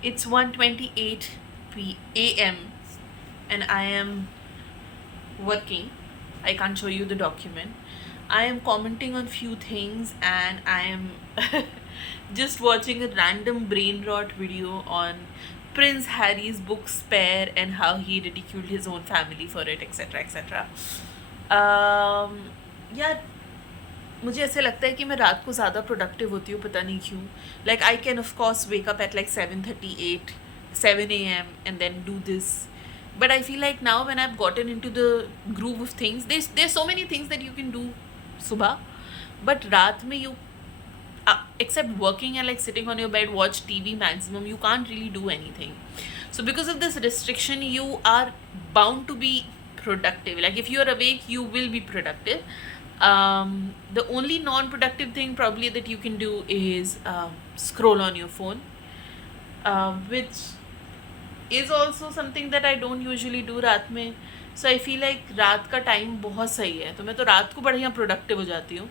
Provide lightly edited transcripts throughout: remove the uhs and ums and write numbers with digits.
It's 1:28 a.m. and I am working. I can't show you the document. I am commenting on few things and I am just watching a random brain rot video on Prince Harry's book Spare and how he ridiculed his own family for it, etc. etc. यार मुझे ऐसे लगता है कि मैं रात को ज़्यादा प्रोडक्टिव होती हूँ, पता नहीं क्यों. Like I can of course wake up at like 7:38 7 a.m. and then do this, but I feel like now when I've gotten into the groove of things, there's so many things that you can do सुबह, but रात में you except working and like sitting on your bed watch TV maximum, you can't really do anything. So because of this restriction you are bound to be productive. Like if you are awake you will be productive. The only non-productive thing probably that you can do is scroll on your phone, which is also something that I don't usually do रात में. So I feel like रात का टाइम बहुत सही है, तो मैं तो रात को बढ़िया प्रोडक्टिव हो जाती हूँ.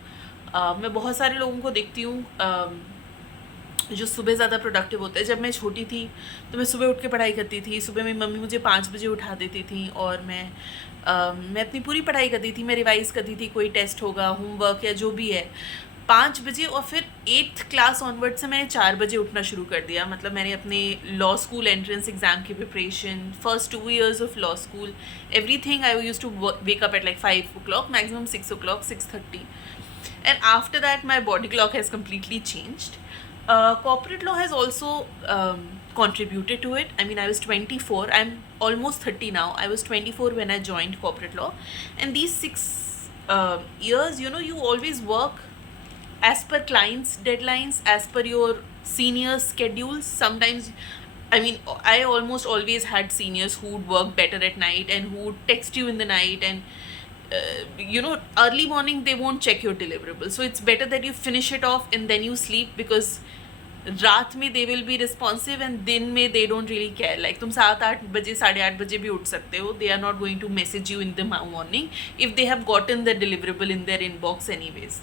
मैं बहुत सारे लोगों को देखती हूँ जो सुबह ज़्यादा प्रोडक्टिव होते हैं. जब मैं छोटी थी तो मैं सुबह उठ के पढ़ाई करती थी. सुबह मेरी मम्मी मुझे 5 बजे उठा देती थी और मैं अपनी पूरी पढ़ाई करती थी. मैं रिवाइज़ करती थी, कोई टेस्ट होगा, होमवर्क या जो भी है, 5 बजे. और फिर 8th क्लास ऑनवर्ड से मैंने 4 बजे उठना शुरू कर दिया. मतलब मैंने अपने लॉ स्कूल एंट्रेंस एग्ज़ाम की preparation, first 2 years of law school, everything I use to wake up at like 5 o'clock, maximum 6 o'clock, 6:30. And after that my body clock has completely changed. Corporate law has also contributed to it. I mean, I was 24, I'm almost 30 now. I was 24 when I joined corporate law, and these 6 years, you know, you always work as per clients' deadlines, as per your seniors' schedules. Sometimes, I mean, I almost always had seniors who would work better at night and who would text you in the night, and you know, early morning they won't check your deliverables. So it's better that you finish it off and then you sleep, because रात में they will be responsive and दिन में they don't really care. Like तुम 7-8 बजे 8:30 बजे भी उठ सकते हो. They are not going to message you in the morning if they have gotten the deliverable in their inbox anyways.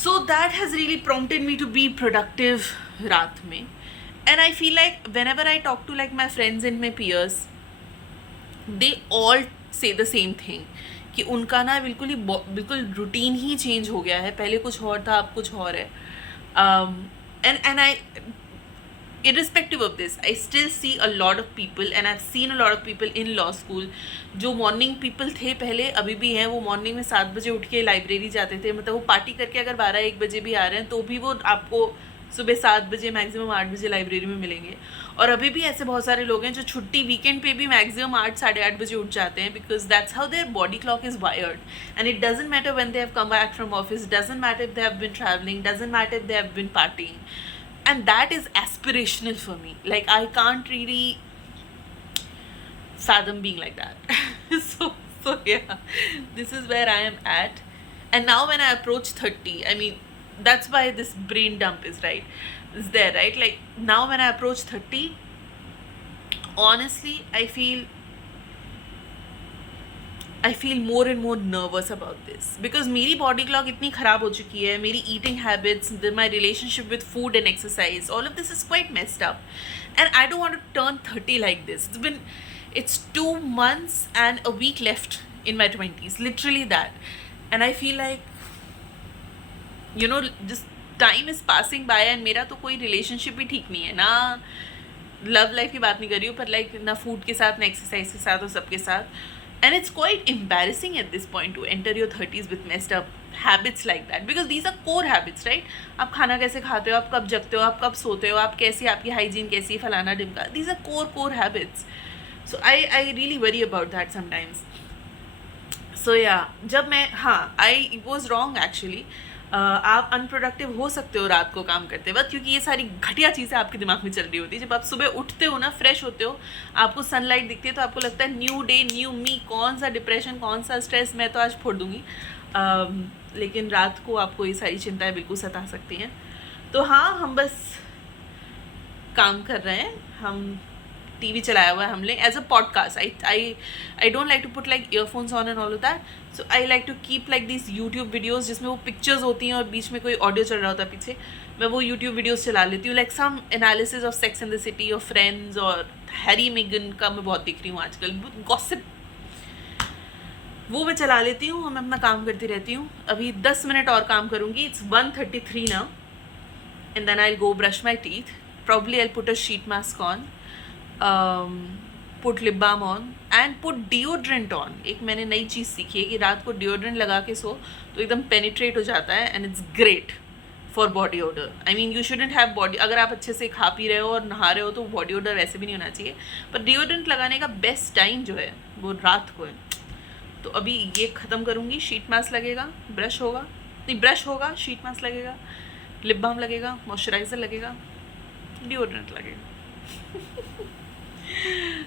So that has really prompted me to be productive रात में. And I feel like whenever I talk to like my friends and my peers, they all say the same thing कि उनका ना बिल्कुल रूटीन ही चेंज हो गया है. पहले कुछ और था, अब कुछ और है. And I, irrespective of this, I still see a lot of people, and I've seen a lot of people in law school जो मॉर्निंग पीपल थे पहले, अभी भी हैं. वो मॉर्निंग में 7 बजे उठ के लाइब्रेरी जाते थे. मतलब वो पार्टी करके अगर 12-1 बजे भी आ रहे हैं तो भी वो आपको सुबह 7 बजे मैक्सिमम 8 बजे लाइब्रेरी में मिलेंगे. और अभी भी ऐसे बहुत सारे लोग हैं जो छुट्टी वीकेंड पे भी मैक्सिमम 8-8:30 बजे उठ जाते हैं, because that's how their body clock is wired. And it doesn't matter when they have come back from office, doesn't matter if they have been travelling, doesn't matter if they have been partying. And that is aspirational for me. Like I can't really fathom being like that. so yeah, this is where I am at. And now when I approach 30, I mean, that's why this brain dump is there, right? Like now when I approach 30, honestly I feel more and more nervous about this, because मेरी body clock इतनी ख़राब हो चुकी है. मेरी eating habits, my relationship with food and exercise, all of this is quite messed up. And I don't want to turn 30 like this. It's 2 months and a week left in my 20s, literally that. And I feel like, you know, just time is passing by, and मेरा तो कोई relationship भी ठीक नहीं है ना. Love life की बात नहीं कर रही हूँ, पर लाइक ना फूड के साथ, ना एक्सरसाइज के साथ, और सबके साथ. And it's quite embarrassing at this point to enter your 30s with messed up habits like that, because these are core habits, right? आप खाना कैसे खाते हो, आप कब जगते हो, आप कब सोते हो, आप कैसी, आपकी हाइजीन कैसी, फलाना ढिमका. These are core habits. So I really worry about that sometimes. So yeah, जब मैं, हाँ, I was wrong actually. आप अनप्रोडक्टिव हो सकते हो रात को काम करते वक्त, क्योंकि ये सारी घटिया चीज़ें आपके दिमाग में चल रही होती है. जब आप सुबह उठते हो ना, फ्रेश होते हो, आपको सनलाइट दिखती है, तो आपको लगता है न्यू डे, न्यू मी. कौन सा डिप्रेशन, कौन सा स्ट्रेस, मैं तो आज फोड़ दूँगी. लेकिन रात को आपको ये सारी चिंताएं बिल्कुल सता सकती हैं. तो हाँ, हम बस काम कर रहे हैं. हम टीवी चलाया हुआ है हमने as a podcast. I don't like to put like earphones on and all of that. So I like to keep like this YouTube videos जिसमें वो पिक्चर्स होती हैं और बीच में कोई ऑडियो चल रहा होता है पीछे. मैं वो यूट्यूब वीडियोस चला लेती हूँ, like some analysis of Sex in the City और फ्रेंड्स, और हैरी मेगन का मैं बहुत देख रही हूँ आजकल, गॉसिप, वो मैं चला लेती हूँ और मैं अपना काम करती रहती हूँ। अभी 10 मिनट और काम करूँगी, इट्स 1:33 now, and then I'll go brush my teeth. Probably I'll put a sheet mask on, put lip balm on and put deodorant on. एक मैंने नई चीज़ सीखी है कि रात को deodorant लगा के सो तो एकदम penetrate हो जाता है, and it's great for body odor. I mean you shouldn't have body, अगर आप अच्छे से खा पी रहे हो और नहा रहे हो तो body odor वैसे भी नहीं होना चाहिए, पर deodorant लगाने का बेस्ट टाइम जो है वो रात को है। तो अभी ये ख़त्म करूँगी, शीट मास्क लगेगा, ब्रश होगा, नहीं ब्रश होगा, शीट मास्क लगेगा, लिप बाम लगेगा, मॉइस्चराइज़र लगेगा, डिओड्रेंट लगेगा।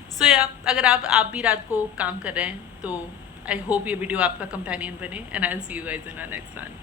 सो या अगर आप भी रात को काम कर रहे हैं तो आई होप ये वीडियो आपका कंपेनियन बने, and I will see you guys in our next one.